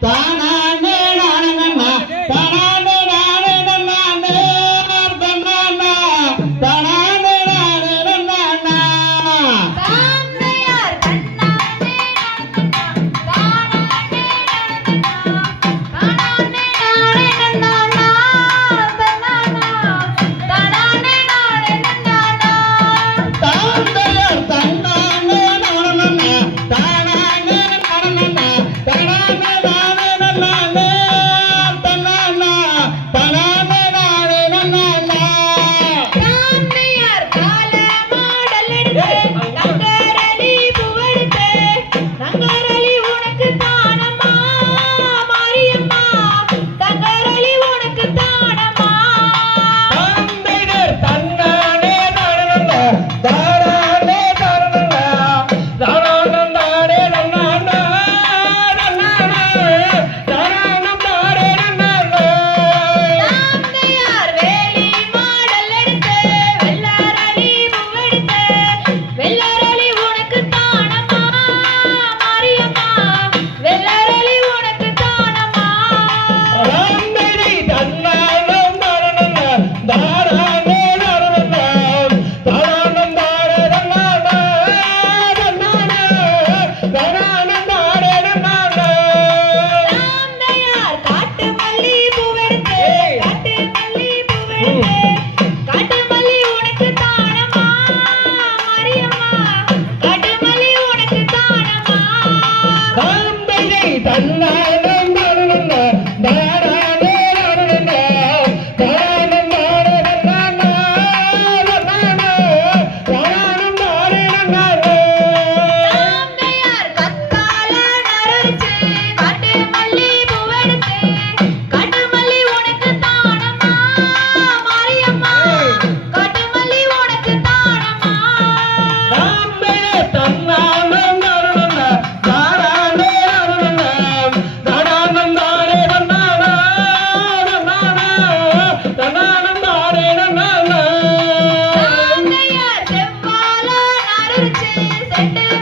தானா செட்டு